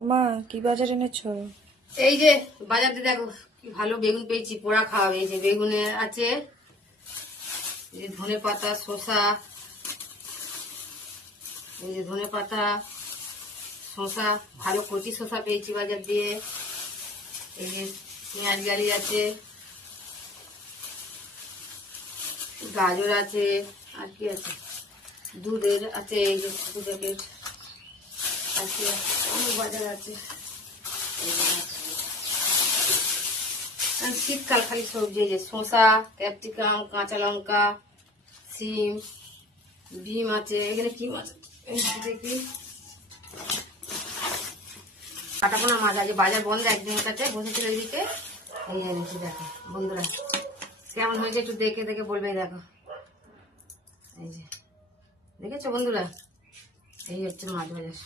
মা কি বাজার এনেছো? এই যে বাজারে দেখো কি ভালো বেগুন পেয়েছি, পোড়া খাওয়াবে। এই যে বেগুনে আছে, এই যে ধনে পাতা, শসা, এই যে ধনে পাতা, শসা, ভালো কচি শসা পেয়েছি বাজার দিয়ে। এই যে পেঁয়াজ গাড়ি আছে, গাজর আছে, আর কি আছে, দুধের আছে, এই যে ছোটো প্যাকেট আছে, অনেক বাজার আছে। এই যে শীতকাল খালি সবজি, এই যে শসা, ক্যাপসিকাম, কাঁচা লঙ্কা, সিম, ডিম আছে। এখানে কি মাছ দেখি, কাটাপোনা মাছ আছে। বাজার বন্ধ, একদিনের কাছে বসেছিল এদিকে। এই এনেছি, দেখো বন্ধুরা কেমন হয়েছে একটু দেখে দেখে বলবে। দেখো এই যে দেখেছো বন্ধুরা, এই হচ্ছে মাছ বাজার।